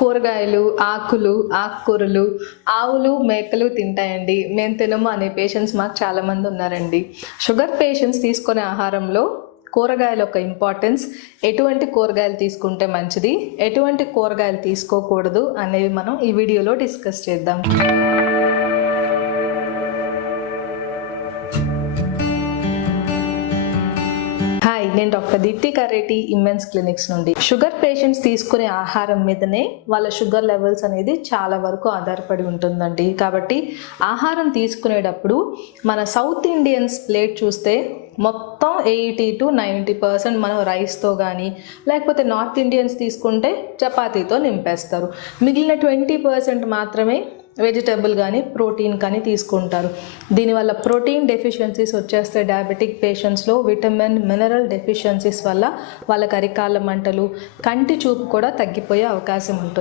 కూరగాయలు, ఆకులు, ఆకుకూరలు, ఆవులు, మేకలు తింటాయండి. మేము తినము అనే పేషెంట్స్ మాకు చాలామంది ఉన్నారండి. షుగర్ పేషెంట్స్ తీసుకునే ఆహారంలో కూరగాయల యొక్క ఇంపార్టెన్స్, ఎటువంటి కూరగాయలు తీసుకుంటే మంచిది, ఎటువంటి కూరగాయలు తీసుకోకూడదు అనేవి మనం ఈ వీడియోలో డిస్కస్ చేద్దాం. హాయ్, నేను doctor Deepti Kareti, immense clinics నుండి. షుగర్ పేషెంట్స్ తీసుకునే ఆహారం మీదనే వాళ్ళ షుగర్ లెవెల్స్ అనేది చాలా వరకు ఆధారపడి ఉంటుందండి. కాబట్టి ఆహారం తీసుకునేటప్పుడు మన సౌత్ ఇండియన్స్ ప్లేట్ చూస్తే మొత్తం 80 to 90% మనం రైస్తో కానీ, లేకపోతే నార్త్ ఇండియన్స్ తీసుకుంటే చపాతీతో నింపేస్తారు. మిగిలిన 20% మాత్రమే వెజిటబుల్ కానీ, ప్రోటీన్ కానీ తీసుకుంటారు. దీనివల్ల ప్రోటీన్ డెఫిషియన్సీస్ వచ్చేస్తే డయాబెటిక్ పేషెంట్స్లో విటమిన్, మినరల్ డెఫిషియన్సీస్ వల్ల వాళ్ళకి అరికాళ్ళ మంటలు, కంటి చూపు కూడా తగ్గిపోయే అవకాశం ఉంటుంది.